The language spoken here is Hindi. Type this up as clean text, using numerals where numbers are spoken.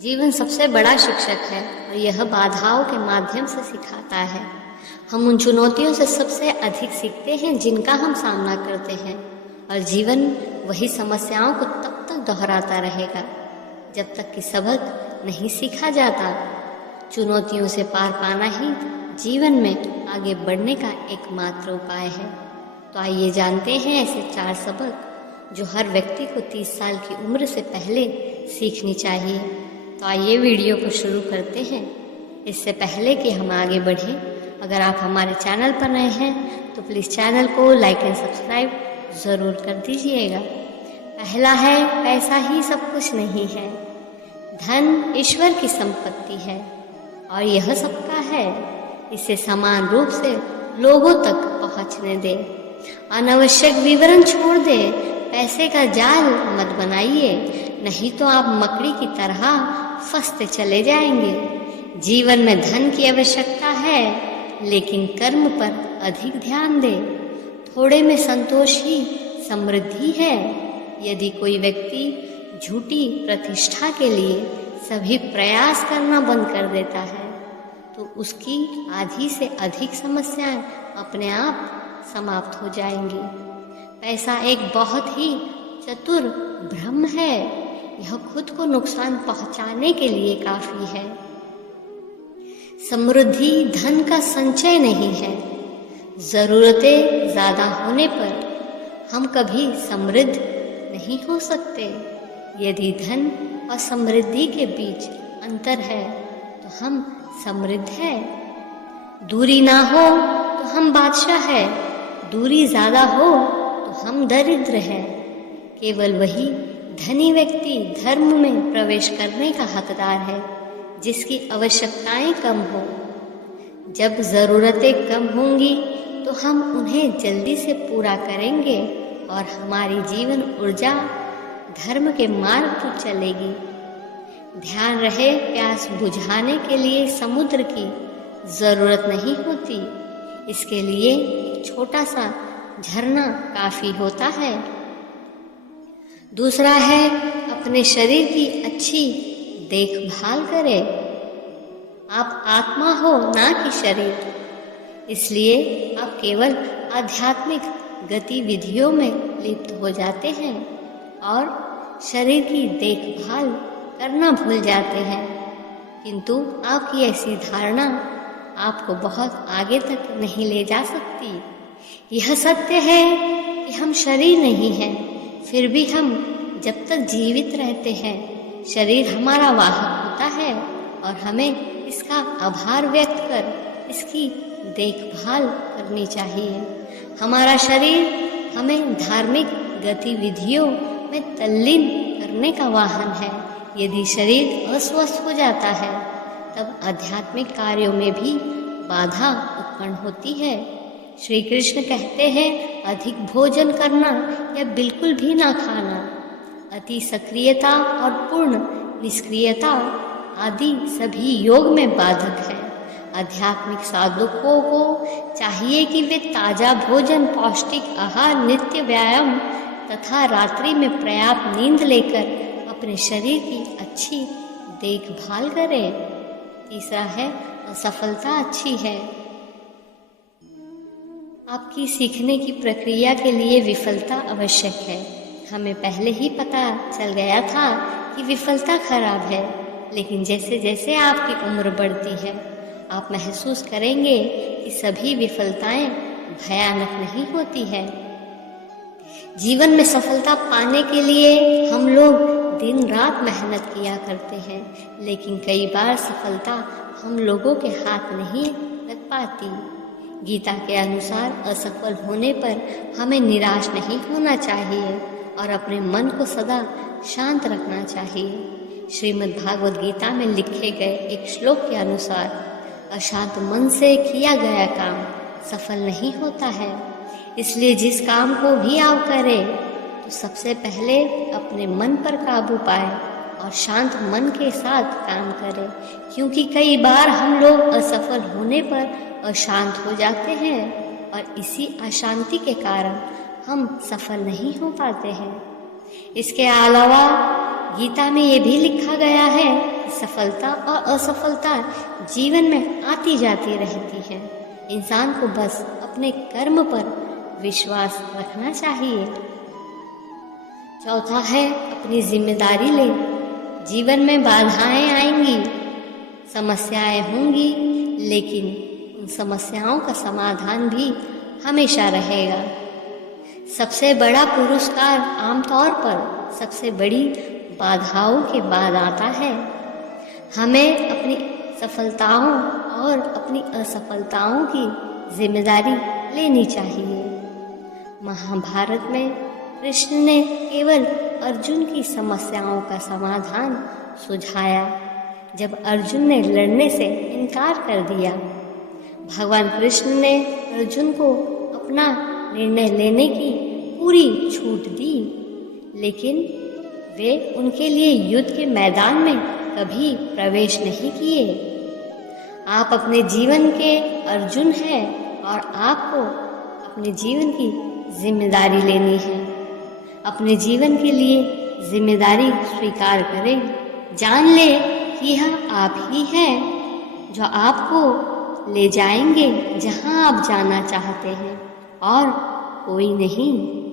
जीवन सबसे बड़ा शिक्षक है और यह बाधाओं के माध्यम से सिखाता है। हम उन चुनौतियों से सबसे अधिक सीखते हैं जिनका हम सामना करते हैं, और जीवन वही समस्याओं को तब तक दोहराता रहेगा जब तक कि सबक नहीं सीखा जाता। चुनौतियों से पार पाना ही जीवन में आगे बढ़ने का एकमात्र उपाय है। तो आइए जानते हैं ऐसे 4 सबक जो हर व्यक्ति को 30 साल की उम्र से पहले सीखनी चाहिए। तो आइए वीडियो को शुरू करते हैं। इससे पहले कि हम आगे बढ़ें, अगर आप हमारे चैनल पर नए हैं तो प्लीज़ चैनल को लाइक एंड सब्सक्राइब ज़रूर कर दीजिएगा। पहला है, पैसा ही सब कुछ नहीं है। धन ईश्वर की संपत्ति है और यह सबका है। इसे समान रूप से लोगों तक पहुंचने दे। अनावश्यक विवरण छोड़ दे। पैसे का जाल मत बनाइए, नहीं तो आप मकड़ी की तरह फंसते चले जाएंगे। जीवन में धन की आवश्यकता है, लेकिन कर्म पर अधिक ध्यान दे। थोड़े में संतोष ही समृद्धि है। यदि कोई व्यक्ति झूठी प्रतिष्ठा के लिए सभी प्रयास करना बंद कर देता है तो उसकी आधी से अधिक समस्याएं अपने आप समाप्त हो जाएंगी। पैसा एक बहुत ही चतुर भ्रम है। यह खुद को नुकसान पहुंचाने के लिए काफी है। समृद्धि धन का संचय नहीं है। जरूरतें ज्यादा होने पर हम कभी समृद्ध नहीं हो सकते। यदि धन और समृद्धि के बीच अंतर है तो हम समृद्ध है। दूरी ना हो तो हम बादशाह है। दूरी ज्यादा हो तो हम दरिद्र है। केवल वही धनी व्यक्ति धर्म में प्रवेश करने का हकदार है जिसकी आवश्यकताएं कम हो। जब जरूरतें कम होंगी तो हम उन्हें जल्दी से पूरा करेंगे और हमारी जीवन ऊर्जा धर्म के मार्ग पर चलेगी। ध्यान रहे, प्यास बुझाने के लिए समुद्र की जरूरत नहीं होती। इसके लिए छोटा सा झरना काफी होता है। दूसरा है, अपने शरीर की अच्छी देखभाल करें। आप आत्मा हो, ना कि शरीर। इसलिए आप केवल आध्यात्मिक गतिविधियों में लिप्त हो जाते हैं और शरीर की देखभाल करना भूल जाते हैं। किंतु आपकी ऐसी धारणा आपको बहुत आगे तक नहीं ले जा सकती। यह सत्य है कि हम शरीर नहीं हैं, फिर भी हम जब तक जीवित रहते हैं शरीर हमारा वाहक होता है और हमें इसका आभार व्यक्त कर इसकी देखभाल करनी चाहिए। हमारा शरीर हमें धार्मिक गतिविधियों में तल्लीन करने का वाहन है। यदि शरीर अस्वस्थ हो जाता है तब आध्यात्मिक कार्यों में भी बाधा उत्पन्न होती है। श्री कृष्ण कहते हैं, अधिक भोजन करना या बिल्कुल भी ना खाना, अति सक्रियता और पूर्ण निष्क्रियता आदि सभी योग में बाधक है। आध्यात्मिक साधकों को चाहिए कि वे ताजा भोजन, पौष्टिक आहार, नित्य व्यायाम तथा रात्रि में पर्याप्त नींद लेकर अपने शरीर की अच्छी देखभाल करें। तीसरा है, असफलता अच्छी है। आपकी सीखने की प्रक्रिया के लिए विफलता आवश्यक है। हमें पहले ही पता चल गया था कि विफलता खराब है, लेकिन जैसे जैसे आपकी उम्र बढ़ती है आप महसूस करेंगे कि सभी विफलताएं भयानक नहीं होती है। जीवन में सफलता पाने के लिए हम लोग दिन रात मेहनत किया करते हैं, लेकिन कई बार सफलता हम लोगों के हाथ नहीं लग पाती। गीता के अनुसार असफल होने पर हमें निराश नहीं होना चाहिए और अपने मन को सदा शांत रखना चाहिए। श्रीमद् भागवत गीता में लिखे गए एक श्लोक के अनुसार अशांत मन से किया गया काम सफल नहीं होता है। इसलिए जिस काम को भी आप करें तो सबसे पहले अपने मन पर काबू पाए और शांत मन के साथ काम करें, क्योंकि कई बार हम लोग असफल होने पर अशांत हो जाते हैं और इसी अशांति के कारण हम सफल नहीं हो पाते हैं। इसके अलावा गीता में ये भी लिखा गया है कि सफलता और असफलता जीवन में आती जाती रहती है। इंसान को बस अपने कर्म पर विश्वास रखना चाहिए। चौथा है अपनी जिम्मेदारी ले। जीवन में बाधाएं आएंगी, समस्याएं होंगी, लेकिन उन समस्याओं का समाधान भी हमेशा रहेगा। सबसे बड़ा पुरस्कार आमतौर पर सबसे बड़ी बाधाओं के बाद आता है। हमें अपनी सफलताओं और अपनी असफलताओं की जिम्मेदारी लेनी चाहिए। महाभारत में कृष्ण ने केवल अर्जुन की समस्याओं का समाधान सुझाया जब अर्जुन ने लड़ने से इनकार कर दिया। भगवान कृष्ण ने अर्जुन को अपना निर्णय लेने की पूरी छूट दी, लेकिन वे उनके लिए युद्ध के मैदान में कभी प्रवेश नहीं किए। आप अपने जीवन के अर्जुन हैं और आपको अपने जीवन की जिम्मेदारी लेनी है। अपने जीवन के लिए जिम्मेदारी स्वीकार करें। जान ले कि यह आप ही हैं जो आपको ले जाएंगे जहां आप जाना चाहते हैं और कोई नहीं।